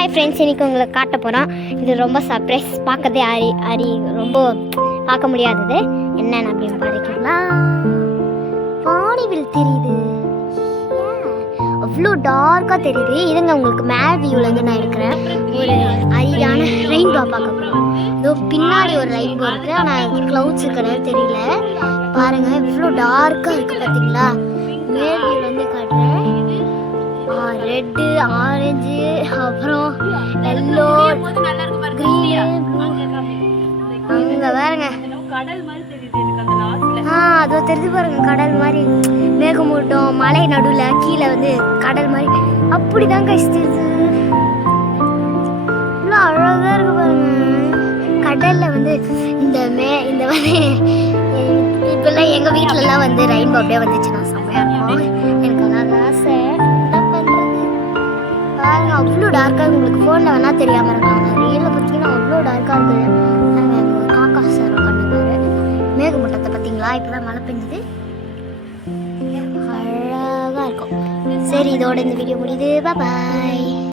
Hi friends, இன்றைக்கி உங்களுக்கு காட்ட போகிறோம். இது ரொம்ப சர்ப்ரைஸ், பார்க்கறதே ரொம்ப பார்க்க முடியாதது. என்னென்னு அப்படின்னு பார்த்துக்கிங்களா? வானிவில் தெரியுது, அவ்வளோ டார்க்காக தெரியுது. இதுங்க உங்களுக்கு மேல் வியூலேருந்து நான் இருக்கிறேன். ஒரு அரிதான ரெயின்போ பார்க்க போகிறோம். இதோ பின்னாடி ஒரு ரெயின்போ இருக்குது, ஆனால் க்ளவுட்ஸ் இருக்கிறது தெரியல. பாருங்கள், இவ்வளோ டார்க்காக இருக்குது பார்த்தீங்களா? மேல் வியூலேருந்து காட்டுறேன். ரெட்டு, ஆரஞ்சு, அப்புறம் எல்லோ, க்ரீனு, அங்கே பாருங்க அதோ தெரிஞ்சு பாருங்க, கடல் மாதிரி மேகமூட்டம், மலை நடுவில் கீழே வந்து கடல் மாதிரி அப்படிதான் கழிச்சிருது. இவ்வளோ அழகாக இருக்கு பாருங்க. கடலில் வந்து இந்த வந்து இப்பெல்லாம் எங்கள் வீட்டிலலாம் வந்து ரெயின்போ அப்படியே வந்துச்சுன்னா செம்மையாக இருக்கும். எனக்கு அதான் ஆசை. பாருங்க, அவ்வளோ டார்க்காக உங்களுக்கு ஃபோனில் வேணால் தெரியாமல் இருக்காங்க. ரியலில் பார்த்தீங்கன்னா அவ்வளோ டார்க்காக இருக்குது. நாங்கள் எங்கள் காக்கா சார் உட்காந்துருக்காரு. மேகமூட்டத்தை பார்த்தீங்களா? இப்போ தான் மழை பெஞ்சுது, அழகாக இருக்கும். சரி, இதோட இந்த வீடியோ முடியுது. பாய்.